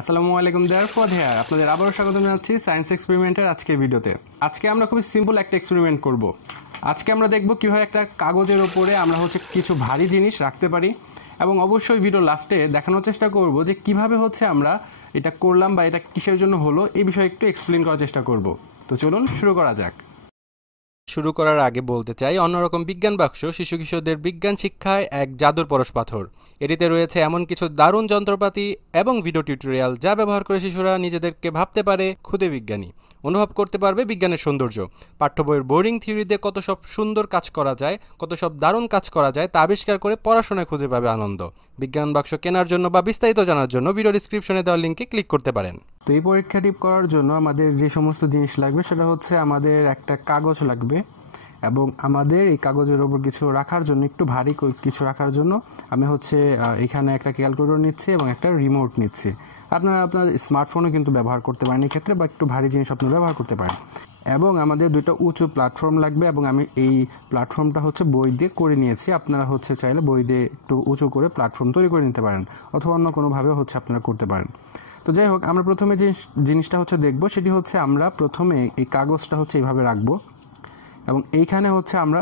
আসসালামু আলাইকুম দেয়ার ফুয়াদ হেয়ার আপনাদের আবারও স্বাগত জানাচ্ছি সায়েন্স এক্সপেরিমেন্টের আজকের ভিডিওতে। আজকে আমরা খুবই সিম্পল একটা এক্সপেরিমেন্ট করব। আজকে আমরা দেখব কিভাবে একটা কাগজের ওপরে আমরা কিছু ভারী জিনিস রাখতে পারি, এবং অবশ্যই ভিডিও লাস্টে দেখানোর চেষ্টা করব যে কিভাবে আমরা এটা করলাম বা এটা কিসের জন্য হলো এই বিষয়ে একটু এক্সপ্লেন করার চেষ্টা করব। তো চলুন শুরু করা যাক। শুরু করার আগে বলতে চাই, অন্যরকম বিজ্ঞান বাক্স শিশু কিশোরদের বিজ্ঞান শিক্ষায় এক জাদুর পরশ পাথর। এটিতে রয়েছে এমন কিছু দারুণ যন্ত্রপাতি এবং ভিডিও টিউটোরিয়াল যা ব্যবহার করে শিশুরা নিজেদেরকে ভাবতে পারে খুদে বিজ্ঞানী, অনুভব করতে পারবে বিজ্ঞানের সৌন্দর্য। পাঠ্য বইয়ের বোরিং থিওরিতে কত সব সুন্দর কাজ করা যায়, কত সব দারুণ কাজ করা যায় তা আবিষ্কার করে পড়াশোনায় খুঁজে পাবে আনন্দ। বিজ্ঞান বাক্স কেনার জন্য বা বিস্তারিত জানার জন্য ভিডিও ডিসক্রিপশনে দেওয়া লিঙ্কে ক্লিক করতে পারেন। তো এই পরীক্ষাটি করার জন্য আমাদের যে সমস্ত জিনিস লাগবে সেটা আমাদের একটা কাগজ লাগবে, এবং আমাদের এই কাগজের ওপর কিছু রাখার জন্য, একটু ভারী কিছু রাখার জন্য আমি এখানে একটা ক্যালকুলেটর নিচ্ছি এবং একটা রিমোট নিচ্ছি। আপনারা আপনার স্মার্টফোনও কিন্তু ব্যবহার করতে পারেন এই ক্ষেত্রে, বা একটু ভারী জিনিস আপনারা ব্যবহার করতে পারেন। এবং আমাদের দুইটা উঁচু প্ল্যাটফর্ম লাগবে, এবং আমি এই প্ল্যাটফর্মটা বই দিয়ে করে নিয়েছি। আপনারা চাইলে বই দিয়ে একটু উঁচু করে প্ল্যাটফর্ম তৈরি করে নিতে পারেন, অথবা অন্য কোনোভাবেও আপনারা করতে পারেন। তো যাই হোক, আমরা প্রথমে যে জিনিসটা দেখবো সেটি আমরা প্রথমে এই কাগজটা এইভাবে রাখবো, এবং এইখানে আমরা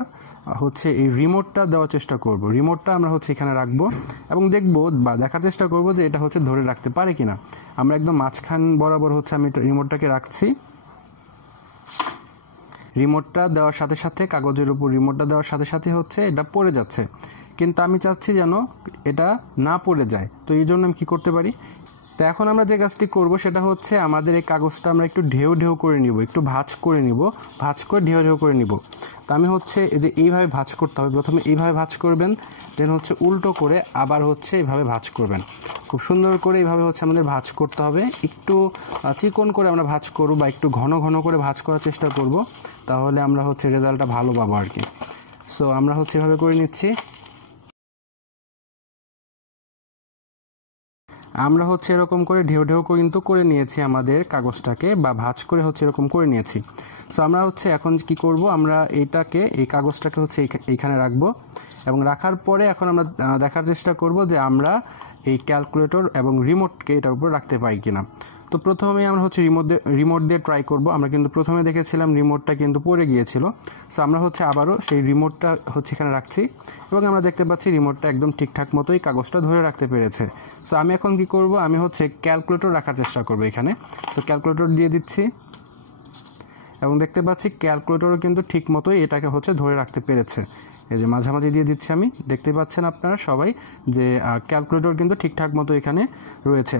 এই রিমোটটা দেওয়ার চেষ্টা করব। রিমোটটা আমরা এখানে রাখবো এবং দেখবো বা দেখার চেষ্টা করব যে এটা ধরে রাখতে পারে কিনা। আমরা একদম মাঝখান বরাবর আমি রিমোটটাকে রাখছি। রিমোটটা দেওয়ার সাথে সাথে, কাগজের উপর রিমোটটা দেওয়ার সাথে সাথে এটা পড়ে যাচ্ছে, কিন্তু আমি চাচ্ছি যেন এটা না পড়ে যায়। তো এই জন্য আমি কী করতে পারি, তো এখন আমরা যে কাজটি করব সেটা আমাদের এই কাগজটা আমরা একটু ঢেউ ঢেউ করে নিব, একটু ভাঁজ করে নিব, ভাঁজ করে ঢেউ ঢেউ করে নিব। তো আমি এই যে এইভাবে ভাঁজ করতে হবে, প্রথমে এইভাবে ভাঁজ করবেন, দেন উল্টো করে আবার এইভাবে ভাঁজ করবেন। খুব সুন্দর করে এইভাবে আমাদের ভাঁজ করতে হবে। একটু চিকন করে আমরা ভাঁজ করব, বা একটু ঘন ঘন করে ভাঁজ করার চেষ্টা করব, তাহলে আমরা রেজাল্টটা ভালো পাবো আর কি। সো আমরা এভাবে করে নিচ্ছি। আমরা এরকম করে ঢেউ ঢেউ কিন্তু করে নিয়েছি আমাদের কাগজটাকে, বা ভাঁজ করে এরকম করে নিয়েছি। সো আমরা এখন কি করব, আমরা এই কাগজটাকে এইখানে রাখবো, এবং রাখার পরে এখন আমরা দেখার চেষ্টা করব যে আমরা এই ক্যালকুলেটর এবং রিমোটকে এটার উপর রাখতে পারি কিনা। তো প্রথমে আমরা রিমোট দিয়ে ট্রাই করব। আমরা কিন্তু প্রথমে দেখেছিলাম রিমোটটা কিন্তু পড়ে গিয়েছিল। সো আমরা আবারও সেই রিমোটটা এখানে রাখছি, এবং আমরা দেখতে পাচ্ছি রিমোটটা একদম ঠিকঠাক মতোই কাগজটা ধরে রাখতে পেরেছে। সো আমি এখন কি করব, আমি ক্যালকুলেটর রাখার চেষ্টা করব এখানে। সো ক্যালকুলেটর দিয়ে দিচ্ছি, এবং দেখতে পাচ্ছি ক্যালকুলেটরও কিন্তু ঠিক মতোই এটাকে ধরে রাখতে পেরেছে। এই যে মাঝামাঝি দিয়ে দিচ্ছি আমি, দেখতে পাচ্ছেন আপনারা সবাই যে ক্যালকুলেটর কিন্তু ঠিকঠাক মতো এখানে রয়েছে।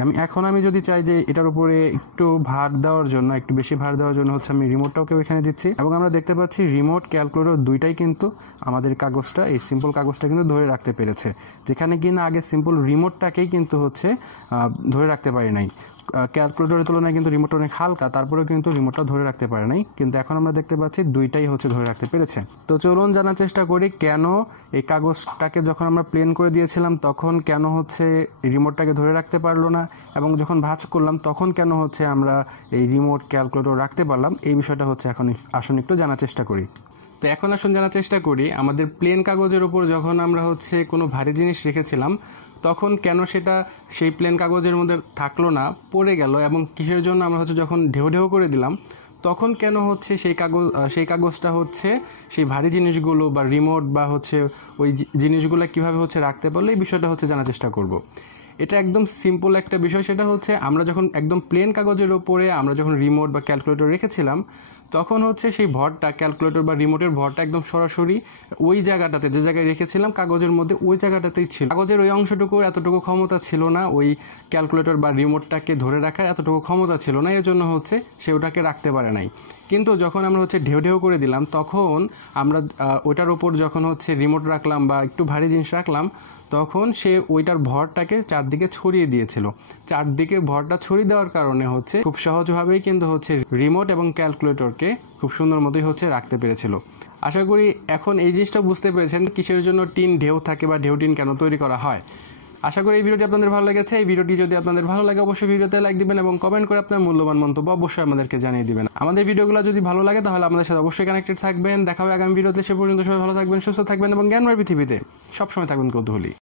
আমি যদি চাই যে এটার উপরে একটু ভার দেওয়ার জন্য, একটু বেশি ভার দেওয়ার জন্য আমি রিমোটটাকেও এখানে দিচ্ছি, এবং আমরা দেখতে পাচ্ছি রিমোট ক্যালকুলেটর দুইটাই কিন্তু আমাদের কাগজটা, এই সিম্পল কাগজটা কিন্তু ধরে রাখতে পেরেছে, যেখানে কিনা আগে সিম্পল রিমোটটাকেই কিন্তু ধরে রাখতে পারি নাই। ক্যালকুলেটরের তুলনায় কিন্তু রিমোট অনেক হালকা, তারপরেও কিন্তু রিমোটটা ধরে রাখতে পারে নাই, কিন্তু এখন আমরা দেখতে পাচ্ছি দুইটাই ধরে রাখতে পেরেছে। তো চলুন জানার চেষ্টা করি কেন এই কাগজটাকে যখন আমরা প্লেন করে দিয়েছিলাম তখন কেন রিমোটটাকে ধরে রাখতে পারলো না, এবং যখন ভাঁজ করলাম তখন কেন আমরা এই রিমোট ক্যালকুলেটর রাখতে পারলাম। এই বিষয়টা এখন আসুন একটু জানার চেষ্টা করি। তো এখন আসুন জানার চেষ্টা করি, আমাদের প্লেন কাগজের উপর যখন আমরা কোনো ভারী জিনিস রেখেছিলাম তখন কেন সেটা সেই প্লেন কাগজের মধ্যে থাকলো না, পড়ে গেল, এবং কিসের জন্য আমরা যখন ঢেউ ঢেউ করে দিলাম তখন কেন সেই কাগজটা সেই ভারী জিনিসগুলো বা রিমোট বা ওই জিনিসগুলো কীভাবে রাখতে পারলো, এই বিষয়টা জানার চেষ্টা করব। এটা একদম সিম্পল একটা বিষয়। সেটা আমরা যখন একদম প্লেন কাগজের ওপরে আমরা যখন রিমোট বা ক্যালকুলেটর রেখেছিলাম তখন সেই ভরটা, ক্যালকুলেটর বা রিমোটের ভরটা একদম সরাসরি ওই জায়গাটাতে, যে জায়গায় রেখেছিলাম কাগজের মধ্যে, ওই জায়গাটাতেই ছিল। কাগজের ওই অংশটুকুর এতটুকু ক্ষমতা ছিল না, ওই ক্যালকুলেটর বা রিমোটটাকে ধরে রাখার এতটুকু ক্ষমতা ছিল না, এর জন্য সে ওটাকে রাখতে পারে নাই। কিন্তু যখন আমরা ঢেউ ঢেউ করে দিলাম তখন আমরা ওইটার ওপর যখন রিমোট রাখলাম বা একটু ভারী জিনিস রাখলাম, তখন সে ওইটার ভরটাকে চারদিকে ছড়িয়ে দিয়েছিল। চারদিকে ভরটা ছড়িয়ে দেওয়ার কারণে খুব সহজভাবেই কিন্তু রিমোট এবং ক্যালকুলেটরকে খুব সুন্দর মতোই রাখতে পেরেছিল। আশা করি এখন এই জিনিসটা বুঝতে পেরেছেন কিসের জন্য টিন ঢেউ থাকে বা ঢেউ টিন কেন তৈরি করা হয়। আশা করি এই ভিডিওটি আপনাদের ভালো লেগেছে। এই ভিডিওটি যদি আপনাদের ভালো লাগে অবশ্যই ভিডিওতে লাইক দিবেন, এবং কমেন্ট করে আপনার মূল্যবান মন্তব্য অবশ্যই আমাদেরকে জানিয়ে দিবেন। আমাদের ভিডিওগুলো যদি ভালো লাগে তাহলে আমাদের সাথে অবশ্যই কানেক্টেড থাকবেন। দেখা হবে আগামী ভিডিওতে। সে পর্যন্ত সবাই ভালো থাকবেন, সুস্থ থাকবেন, এবং জ্ঞানময় পৃথিবীতে সবসময় থাকবেন কৌতূহলী।